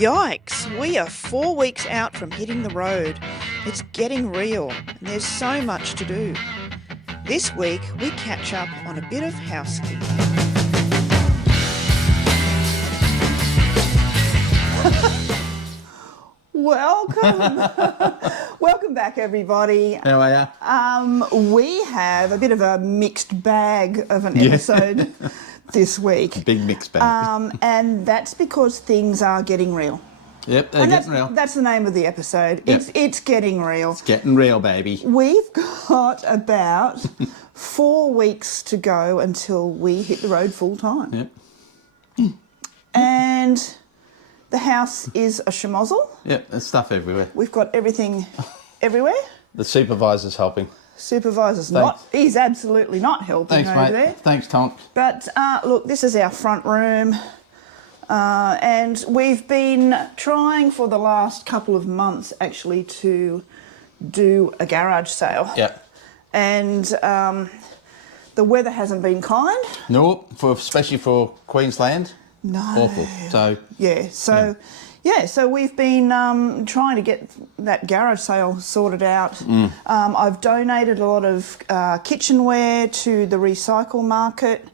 Yikes, we are 4 weeks out from hitting the road. It's getting real and there's so much to do. This week we catch up on a bit of housekeeping. Welcome back everybody. How are you? We have a bit of a mixed bag of an episode this week. Big mixed bag. And that's because things are getting real. Yep, they're getting real. That's the name of the episode. Yep. It's getting real. It's getting real, baby. We've got about 4 weeks to go until we hit the road full time. Yep. And the house is a schmozzle. Yep, there's stuff everywhere. We've got everything everywhere. The supervisor's helping. He's absolutely not helping. Thanks, over mate. there. Thanks, Tonk. But look, this is our front room. And we've been trying for the last couple of months actually to do a garage sale. Yep. And the weather hasn't been kind. Nope, especially for Queensland. No. Awful. So we've been trying to get that garage sale sorted out. I've donated a lot of kitchenware to the recycle market.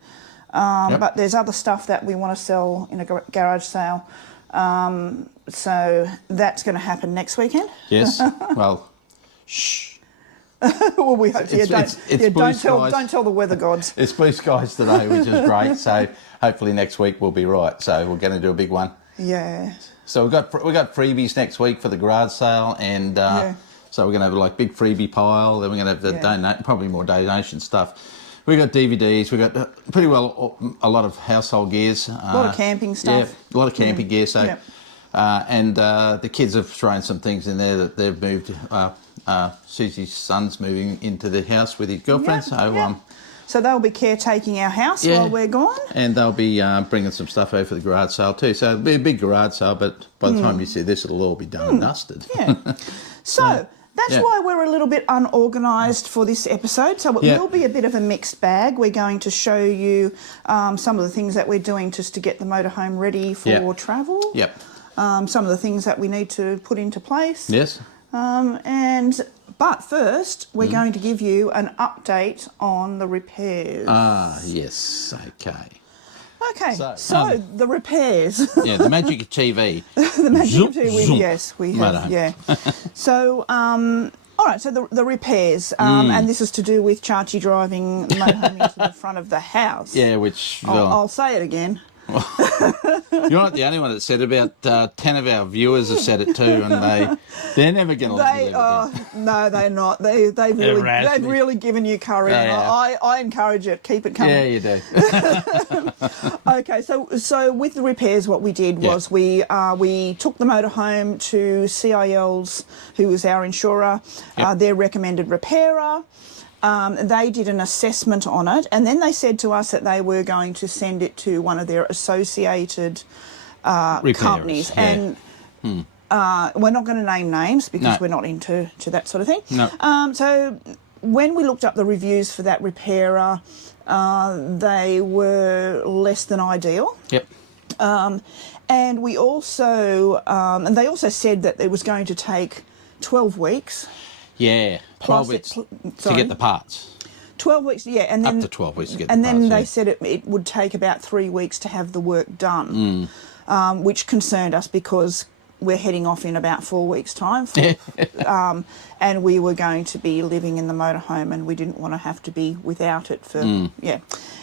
But there's other stuff that we want to sell in a garage sale. So that's going to happen next weekend. Yes. Well, shh. Well, we hope. Don't tell the weather gods. It's blue skies today, which is great. So hopefully next week we'll be right. So we're going to do a big one. Yeah. So we got freebies next week for the garage sale, and so we're going to have like big freebie pile. Then we're going to have probably more donation stuff. We got DVDs. We got pretty well a lot of household gears. A lot of camping stuff. Yeah, a lot of camping gear. So, and the kids have thrown some things in there that they've moved. Susie's son's moving into the house with his girlfriend. So they'll be caretaking our house while we're gone. And they'll be bringing some stuff over for the garage sale too. So it'll be a big garage sale, but by the time you see this, it'll all be done and dusted. Yeah. So that's why we're a little bit unorganised for this episode. So it will be a bit of a mixed bag. We're going to show you some of the things that we're doing just to get the motorhome ready for travel. Yep. Some of the things that we need to put into place. Yes. But first, we're going to give you an update on the repairs. Yes. Okay. Okay, so the repairs. The magic TV. The magic TV, zoom. yes, we have, So, all right, so the repairs, and this is to do with Chachi driving the motorhome into the front of the house. Yeah, which... I'll say it again. You're not the only one that said it. About 10 of our viewers have said it too, and they're never going to listen to it again. No, they're not. They've really given you courage. I encourage it. Keep it coming. Yeah, you do. Okay, so with the repairs, what we did was we took the motorhome to CIL's, who was our insurer, their recommended repairer. They did an assessment on it, and then they said to us that they were going to send it to one of their associated companies. Yeah. And we're not going to name names because we're not into that sort of thing. No. So when we looked up the reviews for that repairer, they were less than ideal. Yep. And we also, and they also said that it was going to take 12 weeks. Yeah, 12 weeks to get the parts. 12 weeks, and then... Up to 12 weeks to get the parts, And then they said it would take about 3 weeks to have the work done, which concerned us because we're heading off in about 4 weeks' time. And we were going to be living in the motorhome and we didn't want to have to be without it for...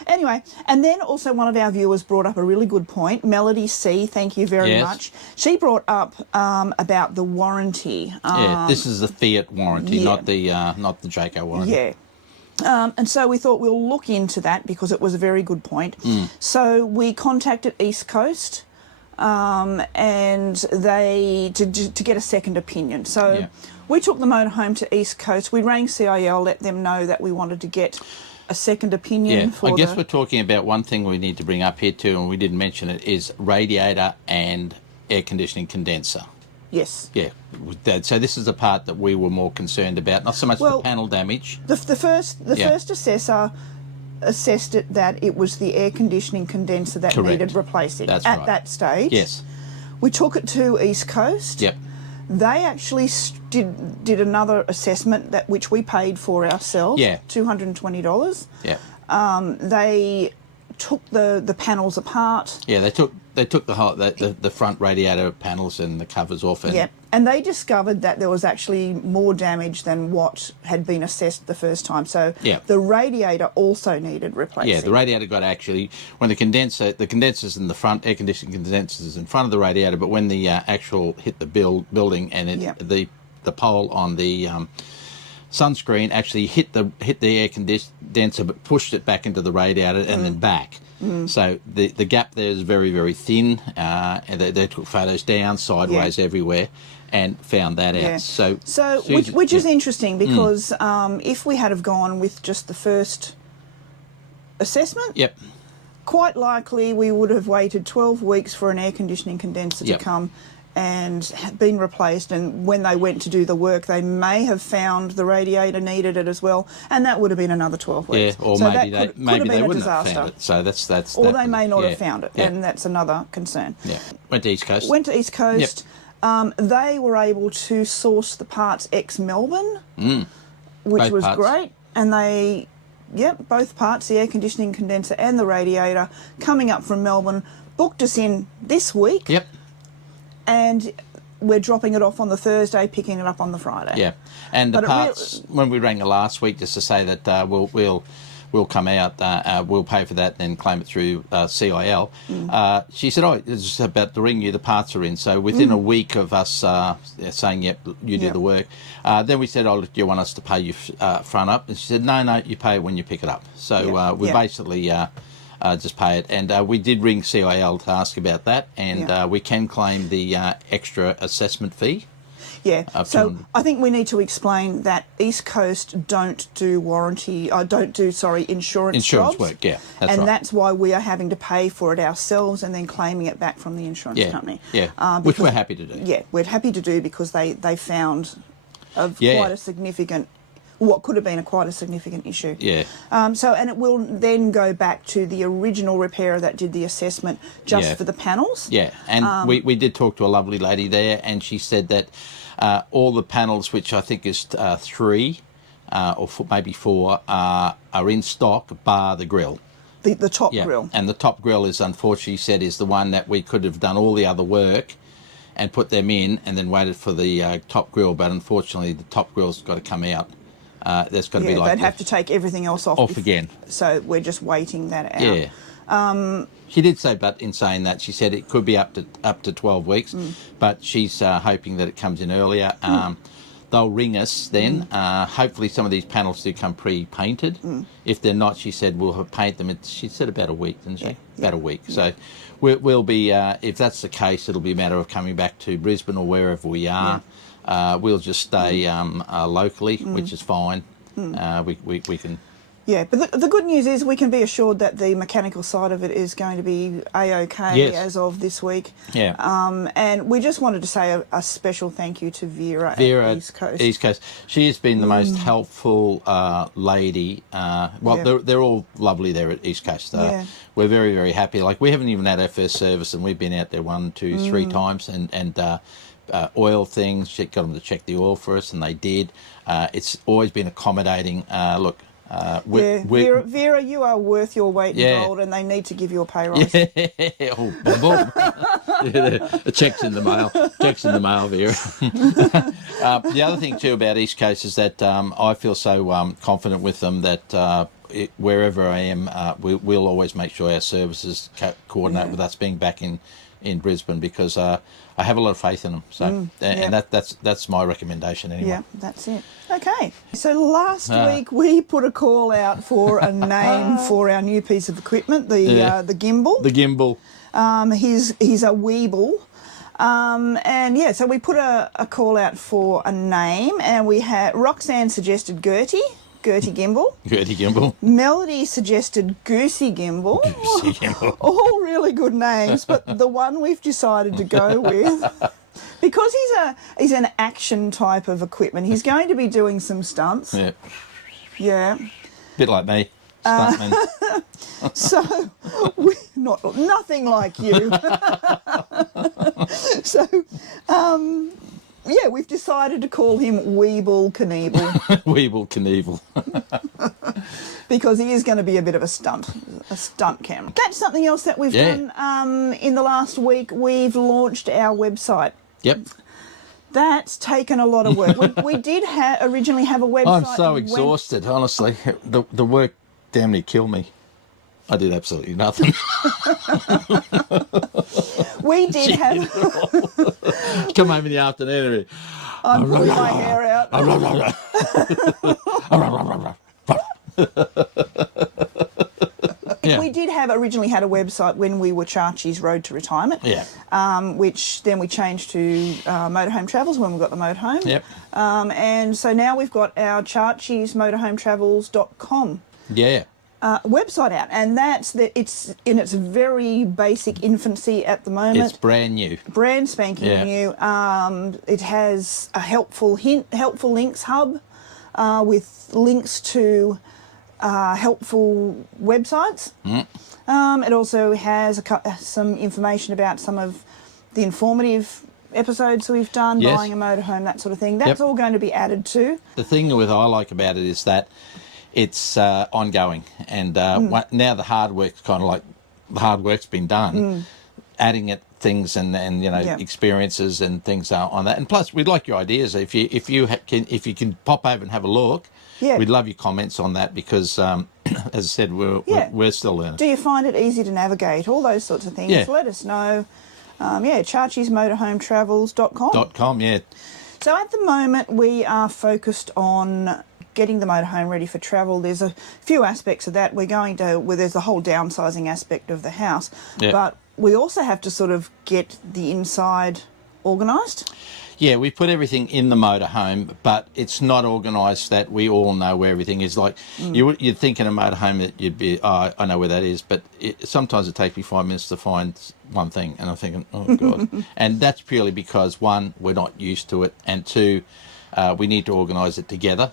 Anyway, and then also one of our viewers brought up a really good point. Melody C, thank you very much. She brought up about the warranty. This is the Fiat warranty, not the Jayco warranty. Yeah. And so we thought we'll look into that because it was a very good point. So we contacted East Coast and they to get a second opinion. So we took the motorhome to East Coast. We rang CIL, let them know that we wanted to get a second opinion for I guess we're talking about one thing we need to bring up here too, and we didn't mention it, is radiator and air conditioning condenser. Yes. Yeah. So this is the part that we were more concerned about, not so much the panel damage. The first assessor assessed it that it was the air conditioning condenser that needed replacing. That's at right. that stage. Yes. We took it to East Coast. Yep. They actually did another assessment which we paid for ourselves. Yeah. $220. Yeah. They took the panels apart. Yeah, they took the front radiator panels and the covers off. And and they discovered that there was actually more damage than what had been assessed the first time. So the radiator also needed replacing. Yeah, the radiator got actually, when the condensers in the front, air conditioning condensers in front of the radiator, but when the actual hit the building and the pole on the sunscreen actually hit the air condenser but pushed it back into the radiator and then back. So the gap there is very, very thin, and they took photos down, sideways, everywhere, and found that out. So which is interesting, because if we had have gone with just the first assessment, quite likely we would have waited 12 weeks for an air conditioning condenser to come and been replaced, and when they went to do the work they may have found the radiator needed it as well, and that would have been another 12 weeks. Or so maybe that maybe they a wouldn't disaster. have found it. So that's or they may not have found it, and that's another concern. Went to East Coast. Went to East Coast. They were able to source the parts ex-Melbourne, which Both was parts. great, and they both parts, the air conditioning condenser and the radiator, coming up from Melbourne, booked us in this week. And we're dropping it off on the Thursday, picking it up on the Friday. And the parts, when we rang her last week just to say that we'll come out, we'll pay for that and then claim it through CIL, she said, it's about to ring you, the parts are in. So within a week of us saying, yep, you do the work, then we said, do you want us to pay you front up? And she said, no, you pay it when you pick it up. So we basically... just pay it, and we did ring CIL to ask about that, and we can claim the extra assessment fee. So I think we need to explain that East Coast don't do insurance jobs. Work. That's and that's why we are having to pay for it ourselves and then claiming it back from the insurance company. Which we're happy to do. We're happy to do, because they found quite a significant, what could have been quite a significant issue. And it will then go back to the original repairer that did the assessment just for the panels. And we did talk to a lovely lady there, and she said that all the panels, which I think is 3 or maybe 4, are in stock, bar the grill. The top grill. And the top grill is, unfortunately, said, is the one that we could have done all the other work and put them in and then waited for the top grill, but unfortunately the top grill's got to come out. There's got to be they'd have to take everything else off again. So we're just waiting that out. She did say, but in saying that, she said it could be up to 12 weeks, but she's hoping that it comes in earlier. They'll ring us then. Hopefully some of these panels do come pre-painted. If they're not, she said, we'll have paint them. She said about a week, didn't she? About a week. So we'll be, if that's the case, it'll be a matter of coming back to Brisbane or wherever we are. We'll just stay locally, which is fine. We can... but the good news is we can be assured that the mechanical side of it is going to be A-OK as of this week. And we just wanted to say a special thank you to Vera at East Coast. She has been the most helpful lady. They're all lovely there at East Coast. We're very, very happy. Like, we haven't even had our first service, and we've been out there 1, 2, 3 times, and oil things. She got them to check the oil for us, and they did. It's always been accommodating. Vera, you are worth your weight in gold, and they need to give you a pay rise. The check's in the mail. Check's in the mail, Vera. The other thing too about East Coast is that I feel so confident with them that wherever I am, we'll always make sure our services coordinate with us being back in Brisbane, because I have a lot of faith in them. So, and that's my recommendation anyway. Yeah, that's it. Okay. So last week we put a call out for a name for our new piece of equipment, the gimbal. The gimbal. He's a Weeble. So we put a call out for a name, and we had Roxanne suggested Gertie Gimbal. Gertie Gimbal. Melody suggested Goosey Gimbal. Goosey Gimbal. All really good names, but the one we've decided to go with, because he's an action type of equipment, he's going to be doing some stunts. Yeah. Bit like me. Stuntman. So, nothing like you. So, yeah, we've decided to call him Weeble Knievel. Weeble Knievel. Because he is going to be a bit of a stunt cam. That's something else that we've done in the last week. We've launched our website. Yep. That's taken a lot of work. We did originally have a website. I'm so exhausted, honestly. The work damn near killed me. I did absolutely nothing. We did have... Come home in the afternoon. I'm pulling my hair out. Yeah. We did originally had a website when we were Chachi's Road to Retirement, which then we changed to Motorhome Travels when we got the motorhome. Yep. And so now we've got our chachismotorhometravels.com website out, and it's in its very basic infancy at the moment. It's brand new. Brand spanking new. It has a helpful links hub with links to helpful websites. It also has some information about some of the informative episodes we've done, buying a motorhome, that sort of thing. That's all going to be added to. The thing that I like about it is that it's ongoing, and now the hard work's kind of like the hard work's been done. Adding it things and experiences and things on that, and plus we'd like your ideas if you can pop over and have a look. Yeah. We'd love your comments on that because, as I said, we're still learning. Do you find it easy to navigate? All those sorts of things. Yeah. Let us know. chachismotorhometravels.com. .com, So at the moment we are focused on getting the motorhome ready for travel. There's a few aspects of that. There's the whole downsizing aspect of the house, but we also have to sort of get the inside organised. Yeah, we put everything in the motorhome, but it's not organised that we all know where everything is. Like you'd think in a motorhome that you'd be, I know where that is, but sometimes it takes me 5 minutes to find one thing, and I'm thinking, oh God. And that's purely because, one, we're not used to it, and two, we need to organise it together,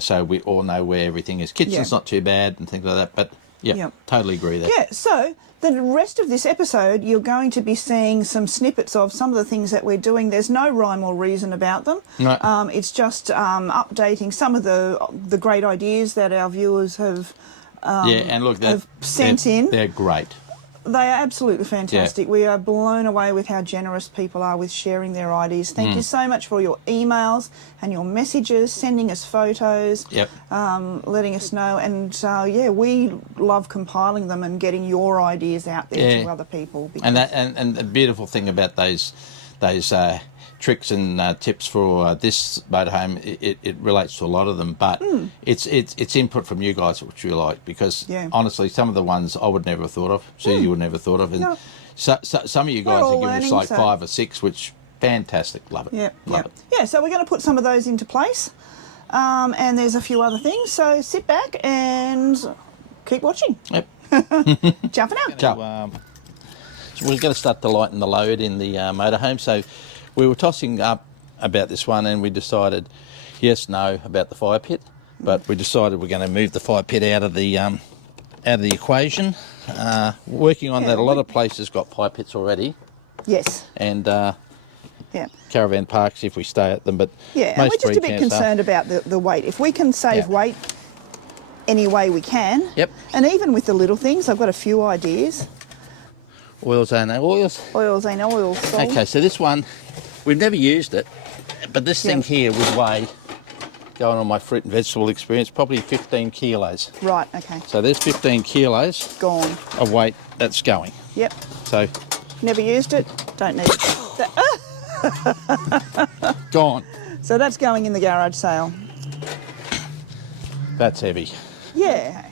so we all know where everything is. Kitchen's not too bad and things like that, but totally agree there. Yeah, so the rest of this episode, you're going to be seeing some snippets of some of the things that we're doing. There's no rhyme or reason about them. No. It's just updating some of the great ideas that our viewers have and look, have sent in. They're great. They are absolutely fantastic. Yeah. We are blown away with how generous people are with sharing their ideas. Thank you so much for your emails and your messages, sending us photos, letting us know. And, we love compiling them and getting your ideas out there to other people. And the beautiful thing about those tricks and tips for this motorhome, it relates to a lot of them, but it's input from you guys, which we like, because honestly, some of the ones I would never have thought of, Susie would never have thought of, and some of you guys are giving us like 5 or 6, which fantastic, love it. Love it. Yeah, so we're going to put some of those into place, and there's a few other things, so sit back and keep watching. Yep. Ciao for now. Ciao. So we're going to start to lighten the load in the motorhome, so we were tossing up about this one, and we decided yes, no about the fire pit, but we decided we're going to move the fire pit out of the equation. Working on that, a lot of places got fire pits already. Yes. And caravan parks if we stay at them, but and we're just a bit concerned about the weight. If we can save weight any way we can, and even with the little things, I've got a few ideas. Oils ain't oils. Oils ain't oils. So. Okay, so this one, we've never used it, but this thing here would weigh, going on my fruit and vegetable experience, probably 15 kilos. Right, okay. So there's 15 kilos gone of weight that's going. Yep. So. Never used it, don't need it. Gone. So that's going in the garage sale. That's heavy. Yeah.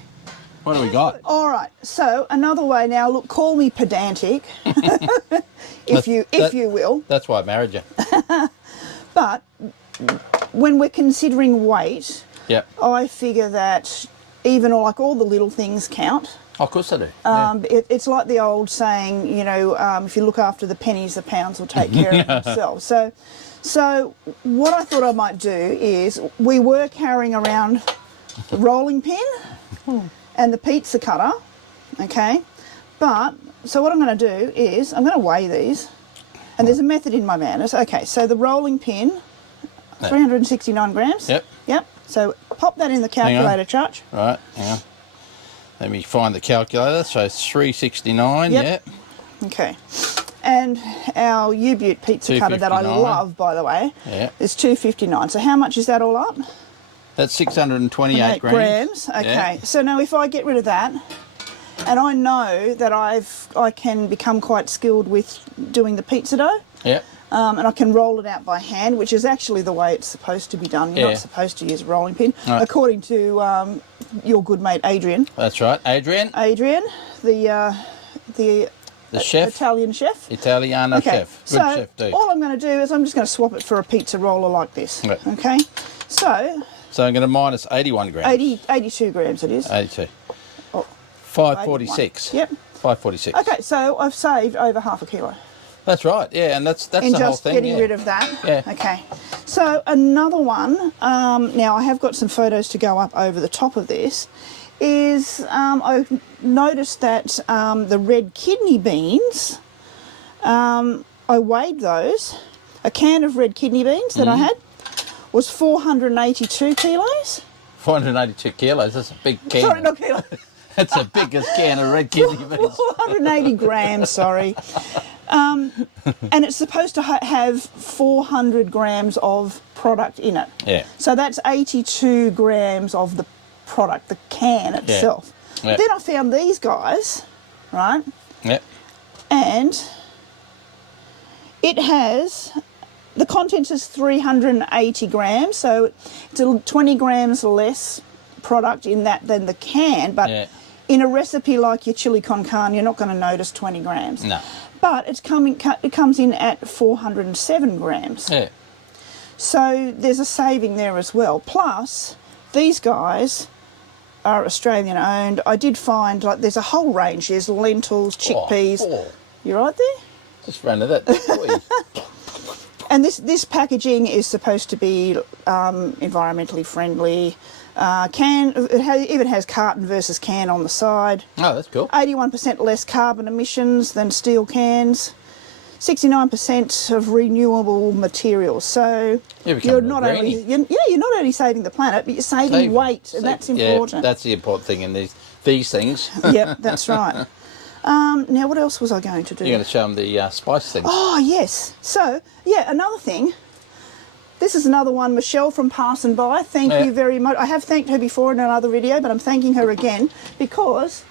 What do we got? All right. So another way now. Look, call me pedantic, if you will. That's why I married you. But when we're considering weight, I figure that even like all the little things count. Oh, of course they do. It's like the old saying, if you look after the pennies, the pounds will take care of themselves. So what I thought I might do is we were carrying around the rolling pin and the pizza cutter, okay? But So what I'm going to do is I'm going to weigh these, and there's a method in my madness. Okay, so the rolling pin, 369 grams. Yep. Yep. So pop that in the calculator, Church. Right, hang on. Let me find the calculator. So 369, Yep. Okay. And our U-Butte pizza cutter that I 259. love, by the way, Yeah. is 259. So how much is that all up? That's 628 grams. Okay. Yeah. So now if I get rid of that, and I know that I can become quite skilled with doing the pizza dough. Yep. And I can roll it out by hand, which is actually the way it's supposed to be done. You're not supposed to use a rolling pin, according to your good mate Adrian. That's right, Adrian. Adrian, the chef. Italian chef. Italiano chef. Good so chef, too. all I'm going to do is I'm just going to swap it for a pizza roller like this. Right. Okay. So I'm going to minus 81 grams. 82 grams it is. 82. Oh, 546. 81. Yep. 546. Okay, so I've saved over half a kilo. That's right, yeah, and that's in the whole just thing. getting rid of that. Yeah. Okay. So another one, now I have got some photos to go up over the top of this, is I've noticed that the red kidney beans, I weighed those. A can of red kidney beans that I had was 482 kilos. 482 kilos, that's a big can. Sorry, not kilos. That's the biggest can of red kidney beans. 480 grams, sorry. And it's supposed to have 400 grams of product in it. Yeah. So that's 82 grams of the product, the can itself. Yeah. Then I found these guys, right? Yep. And it has, the contents is 380 grams, so it's 20 grams less product in that than the can, but in a recipe like your chili con carne, you're not going to notice 20 grams. No. But it comes in at 407 grams. Yeah. So there's a saving there as well. Plus, these guys are Australian owned. I did find, like, there's a whole range. There's lentils, chickpeas. You right there? Just ran to that. And this packaging is supposed to be environmentally friendly. It even has carton versus can on the side. Oh, that's cool. 81% less carbon emissions than steel cans. 69% of renewable materials. So you're not only saving the planet, but you're saving weight, and that's important. Yeah, that's the important thing in these things. Yep, that's right. Now, what else was I going to do? You're going to show them the spice things. Oh, yes. So, yeah, another thing. This is another one, Michelle from Parson By. Thank you very much. I have thanked her before in another video, but I'm thanking her again because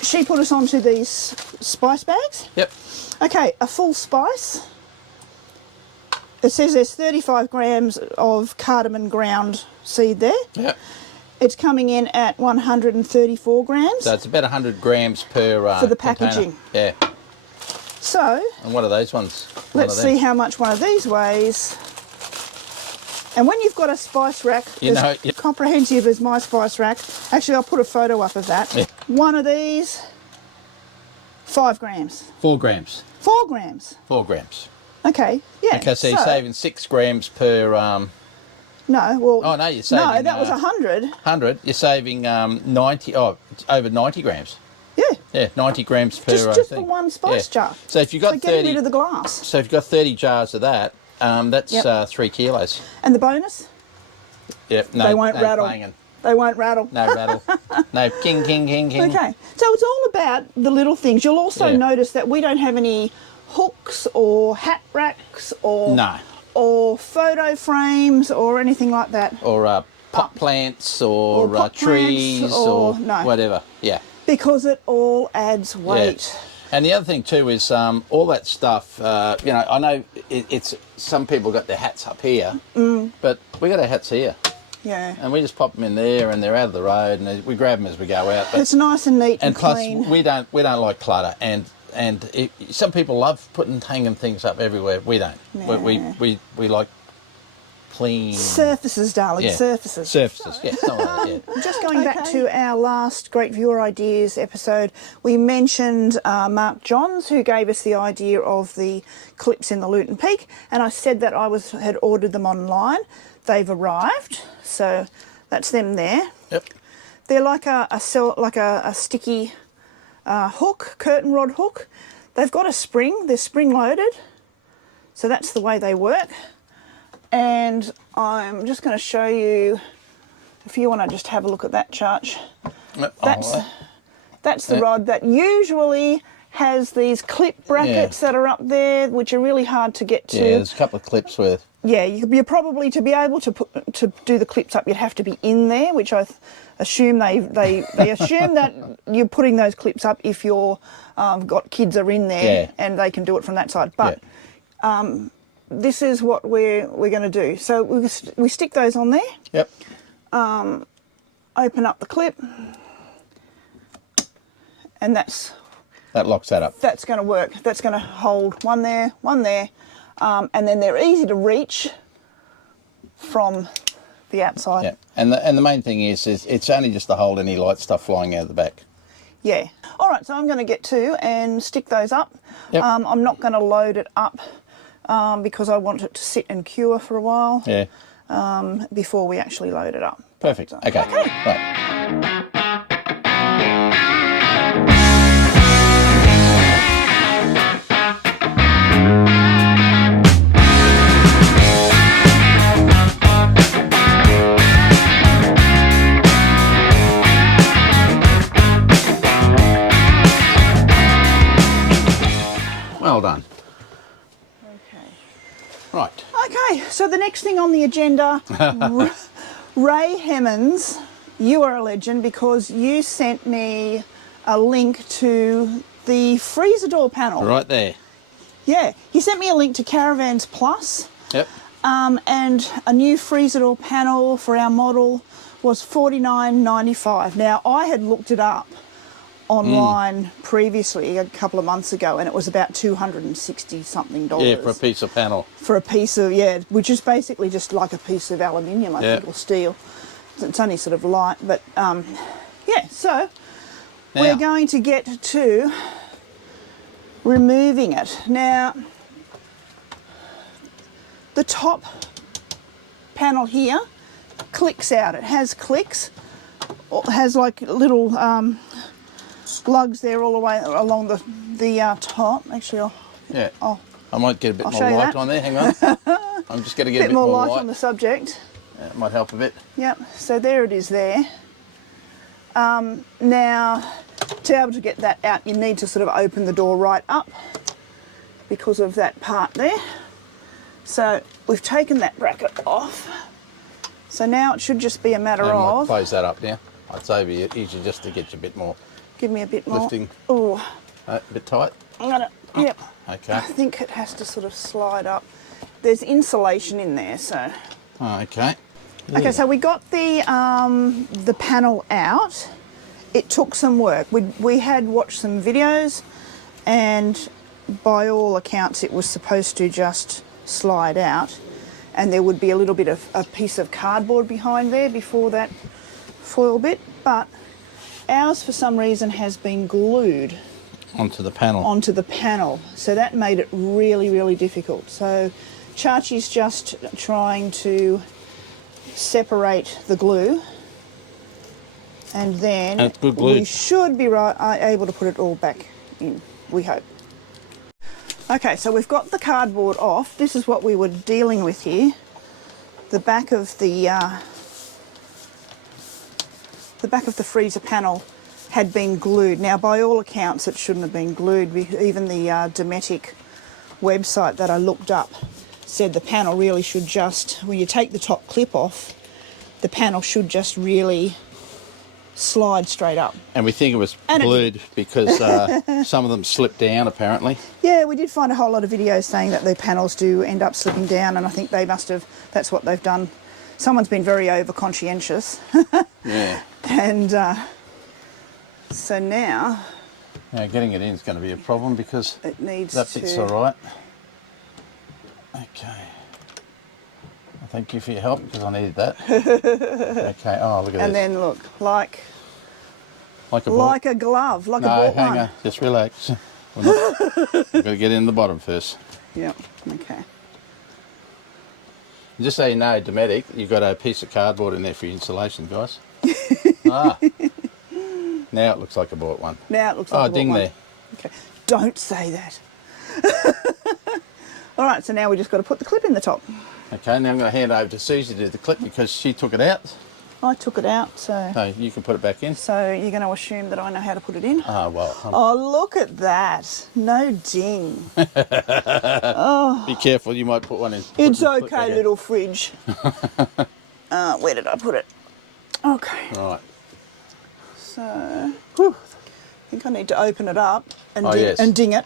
she put us onto these spice bags. Yep. Okay, a full spice. It says there's 35 grams of cardamom ground seed there. Yep. It's coming in at 134 grams. So it's about 100 grams per for the packaging. Container. Yeah. So, and what are those ones? Let's see how much one of these weighs. And when you've got a spice rack, comprehensive as my spice rack, actually I'll put a photo up of that. Yeah. One of these, 5 grams. 4 grams. 4 grams. 4 grams. Okay, yeah. Okay, so you're saving 6 grams per... No, well... Oh, no, you're saving... No, that was 100. 100. You're saving 90... Oh, it's over 90 grams. Yeah. Yeah, 90 grams per just thing. the one spice jar. So if you've got 30... get rid of the glass. So if you've got 30 jars of that, that's 3 kilos. And the bonus? Yep, no, they won't rattle. Banging. They won't rattle. No rattle. No king, king, king, king. Okay, so it's all about the little things. You'll also notice that we don't have any hooks or hat racks or photo frames or anything like that. Or pot plants or pot trees plants or whatever. Yeah. Because it all adds weight. Yeah. And the other thing too is all that stuff, I know it's some people got their hats up here, but we got our hats here. Yeah. And we just pop them in there and they're out of the road and we grab them as we go out. But, it's nice and neat and clean. And plus we don't like clutter and some people love hanging things up everywhere. We don't. No. We like clean surfaces, darling. Surfaces. Yeah. Just going back to our last Great Viewer Ideas episode, we mentioned Mark Johns, who gave us the idea of the clips in the Luton Peak, and I said that I had ordered them online. They've arrived, so that's them there. Yep. They're like a sticky hook, curtain rod hook. They've got a spring, they're spring loaded, so that's the way they work. And I'm just going to show you, if you want to just have a look at that, Charge. That's the rod that usually has these clip brackets that are up there, which are really hard to get to. Yeah, there's a couple of clips with. Yeah, you're probably, to be able to do the clips up, you'd have to be in there, which I assume they assume that you're putting those clips up if you're got kids are in there and they can do it from that side. But this is what we're going to do. So we stick those on there. Yep. Open up the clip, and that locks that up. That's going to work. That's going to hold one there, and then they're easy to reach from the outside. Yeah, and the main thing is it's only just to hold any light stuff flying out of the back. Yeah. All right, so I'm going to get to and stick those up. Yep. I'm not going to load it up because I want it to sit and cure for a while. Yeah. Before we actually load it up. Perfect. Okay. Right. Well done. Okay. Right. Okay, so the next thing on the agenda, Ray Hemmons, you are a legend because you sent me a link to the freezer door panel. Right there. Yeah, he sent me a link to Caravans Plus. Yep. And a new freezer door panel for our model was $49.95. Now, I had looked it up online previously a couple of months ago, and it was about $260 something. Yeah, for a piece of panel. For a piece of, which is basically just like a piece of aluminium, I think, or steel. It's only sort of light, but so now we're going to get to removing it. Now, the top panel here clicks out. It has clicks, it has like little lugs there all the way along the top. Actually, I might get a bit more light on there. Hang on. I'm just going to get a bit more light on the subject. Yeah, it might help a bit. Yep. So there it is there. Now, to be able to get that out, you need to sort of open the door right up because of that part there. So we've taken that bracket off. So now it should just be a matter of... Close that up now. I'd say it'd be easy just to get you a bit more... Give me a bit more. Lifting. Oh. A bit tight? I'm going to... Yep. Okay. I think it has to sort of slide up. There's insulation in there, so... Oh, okay. Yeah. Okay, so we got the panel out. It took some work. We had watched some videos, and by all accounts it was supposed to just slide out, and there would be a little bit of a piece of cardboard behind there before that foil bit, but ours for some reason has been glued onto the panel. So that made it really, really difficult. So Chachi's just trying to separate the glue, and then we should be able to put it all back in, we hope. Okay, so we've got the cardboard off. This is what we were dealing with here. The back of the freezer panel had been glued. Now, by all accounts, it shouldn't have been glued. Even the Dometic website that I looked up said the panel really should just, when you take the top clip off, the panel should just really slide straight up. And we think it was glued because some of them slipped down, apparently. Yeah, we did find a whole lot of videos saying that the panels do end up slipping down, and I think they must have, that's what they've done. Someone's been very over-conscientious. Yeah. And so now... Now getting it in is going to be a problem because it needs that bit's all right. Okay. Well, thank you for your help because I needed that. Okay. Oh, look at this. And then look, like a glove, like a bought one. No, hang on. Just relax. We've got to get in the bottom first. Yep. Okay. Just so you know, Dometic, you've got a piece of cardboard in there for your insulation, guys. Now it looks like I bought one. Now it looks like I bought ding one. there. Okay. Don't say that. All right, so now we just got to put the clip in the top. Okay, now I'm going to hand over to Susie to do the clip because she took it out. I took it out, so... So you can put it back in. So you're going to assume that I know how to put it in? Well. Oh, look at that. No ding. Be careful, you might put one in. It's okay, little fridge. Where did I put it? Okay. Right. So, whew, I think I need to open it up and, and ding it.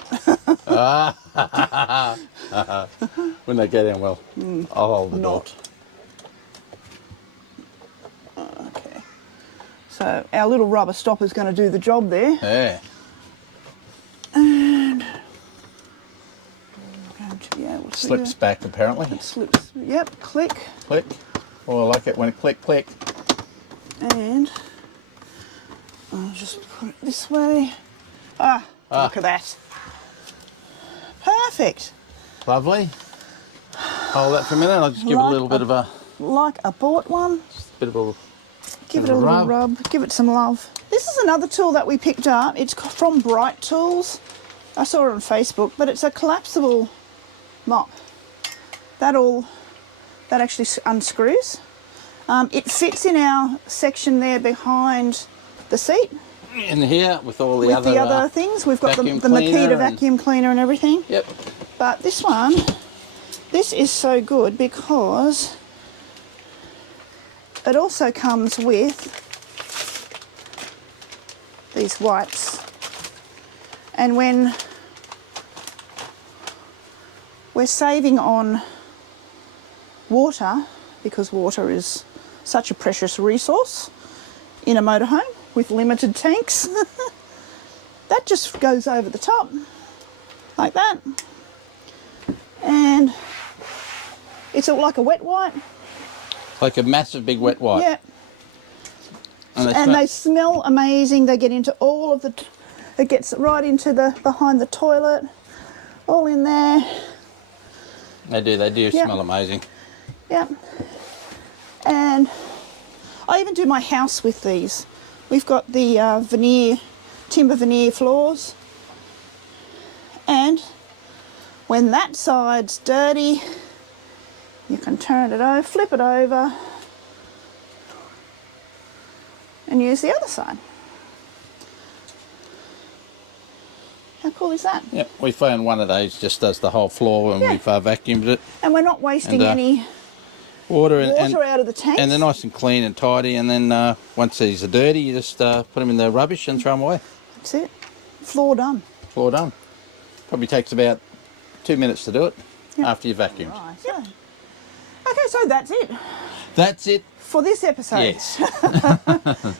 When they go down well, I'll hold the door. Okay. So our little rubber stopper's going to do the job there. Yeah. And I'm going to be able to... Slips back apparently. It slips. Yep, click. Click. Oh, I like it when it click, click. And I'll just put it this way. Look at that. Perfect. Lovely. Hold that for a minute. I'll just give it a little bit of a... Like I bought one. Just a bit of a... Give it a little rub. Give it some love. This is another tool that we picked up. It's from Bright Tools. I saw it on Facebook, but it's a collapsible mop. That actually unscrews. It fits in our section there behind the seat. In here with all the other things. We've got the cleaner Makita vacuum cleaner and everything. Yep. But this is so good because it also comes with these wipes. And when we're saving on water, because water is such a precious resource in a motorhome with limited tanks, that just goes over the top like that. And it's like a wet wipe. Like a massive big wet wipe. Yeah. And they smell amazing. They get into all of it gets right into behind the toilet, all in there. They do smell amazing. Yep. And I even do my house with these. We've got the timber veneer floors. And when that side's dirty, you can turn it over, flip it over, and use the other side. How cool is that? Yep, we found one of those just does the whole floor when we've vacuumed it. And we're not wasting any water out of the tanks. And they're nice and clean and tidy, and then once these are dirty, you just put them in the rubbish and throw them away. That's it. Floor done. Floor done. Probably takes about 2 minutes to do it after you vacuumed. Right. Yep. Okay, so that's it. That's it. For this episode. Yes.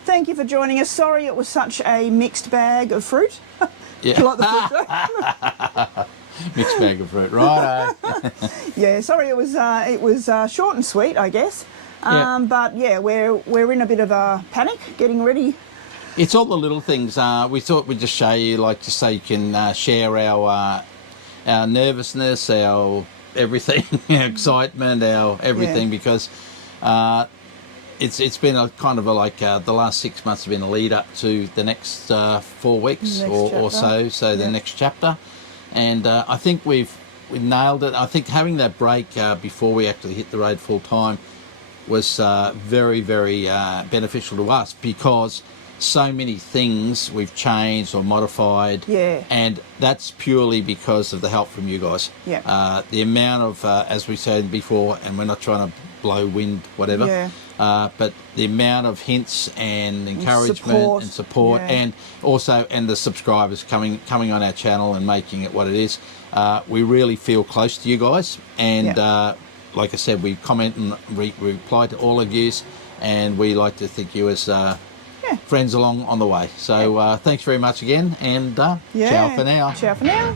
Thank you for joining us. Sorry it was such a mixed bag of fruit. Yeah. Do you like the fruit? Mixed bag of fruit, right? Yeah, sorry it was short and sweet, I guess. But yeah, we're in a bit of a panic, getting ready. It's all the little things. We thought we'd just show you, like, just so you can share our nervousness, our everything, our excitement, our everything, because it's been a kind of the last 6 months have been a lead up to the next 4 weeks or so. So the next chapter, and I think we nailed it. I think having that break before we actually hit the road full time was very, very beneficial to us, because so many things we've changed or modified, and that's purely because of the help from you guys. The amount of, as we said before, and we're not trying to blow wind, whatever, but the amount of hints and encouragement and support, and also the subscribers coming on our channel and making it what it is. We really feel close to you guys, and like I said, we comment and reply to all of yous, and we like to think you as friends along on the way. So thanks very much again, and ciao for now. Ciao for now.